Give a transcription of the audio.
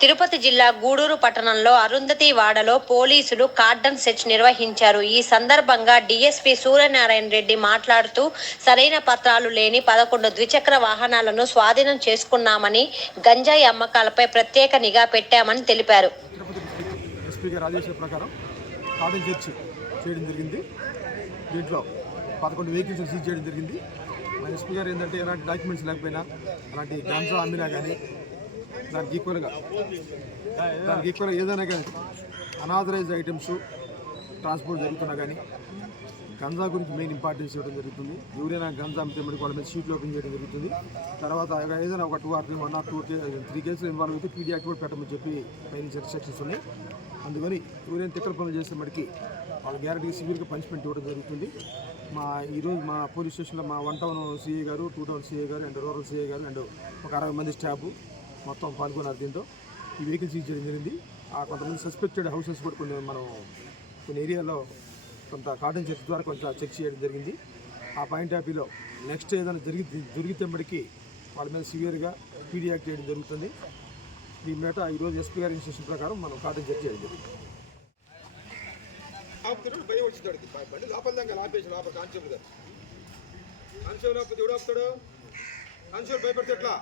తిరుపతి జిల్లా గూడూరు పట్టణంలో అరుంధతి వాడలో పోలీసులు కార్డన్ సెర్చ్ నిర్వహించారు. ఈ సందర్భంగా డీఎస్పీ సూర్యనారాయణ రెడ్డి మాట్లాడుతూ సరైన పత్రాలు లేని 11 ద్విచక్ర వాహనాలను స్వాధీనం చేసుకున్నామని, గంజాయి అమ్మకాలపై ప్రత్యేక నిఘా పెట్టామని తెలిపారు. దీంట్లో 11 వెహికల్స్ సీజ్ చేయడం జరిగింది. మన ఎస్పీ గారు ఏంటంటే ఎలాంటి డాక్యుమెంట్స్ లేకపోయినా, అలాంటి గంజా అమ్మినా కానీ దానికి ఈక్వల్గా ఏదైనా కానీ అనాథరైజ్ ఐటమ్స్ ట్రాన్స్పోర్ట్ జరుగుతున్నా కానీ గంజా గురించి మెయిన్ ఇంపార్టెన్స్ ఇవ్వడం జరుగుతుంది. ఎవరైనా గంజా అమ్మితే మనకి వాళ్ళ మీద షీట్లు ఓపెన్ చేయడం జరుగుతుంది. తర్వాత ఏదైనా ఒక 2 or 3 కేసులు ఇన్వాల్వ్ అయితే పీడీ యాక్ట్ కూడా పెట్టమని చెప్పి పైన ఇన్స్ట్రక్షన్స్ ఉన్నాయి. అందుకని ఎవరైనా తిక్కల పనులు చేస్తే మనకి వాళ్ళ గ్యారెంటీగా సివిల్గా పనిష్మెంట్ ఇవ్వడం జరుగుతుంది. ఈరోజు మా పోలీస్ స్టేషన్లో మా 1 టౌన్ సిఐ గారు, 2 టౌన్ సిఐ గారు అండ్ రూరల్ సిఐ గారు అండ్ ఒక 60 మంది స్టాఫ్ మొత్తం పాల్గొన్నారు. దీంతో ఈ వెహికల్ సీజ్ చేయడం జరిగింది. కొంతమంది సస్పెక్టెడ్ హౌసెస్ కూడా కొన్ని ఏరియాలో కొంత కార్డన్ సెర్చ్ ద్వారా కొంత చెక్ చేయడం జరిగింది. ఆ పాయింట్ ఆఫ్ వ్యూలో నెక్స్ట్ ఏదైనా దొరికితే మటుకి వాళ్ళ మీద సివియర్గా పీడీ యాక్ట్ చేయడం జరుగుతుంది. దీని మీద ఈరోజు ఎస్పీ గారి ఇన్స్ట్రక్షన్ ప్రకారం మనం కార్డన్ చెక్ చేయడం జరిగింది. భయం వచ్చింది బండి లోపల దాకా ఆపేసి లోపల కాన్స్టేబుల్ గారు కాన్స్టేబుల్ ఆపితే ఎవడు ఆపుతాడు? కాన్స్టేబుల్ భయపడితే ఎట్లా?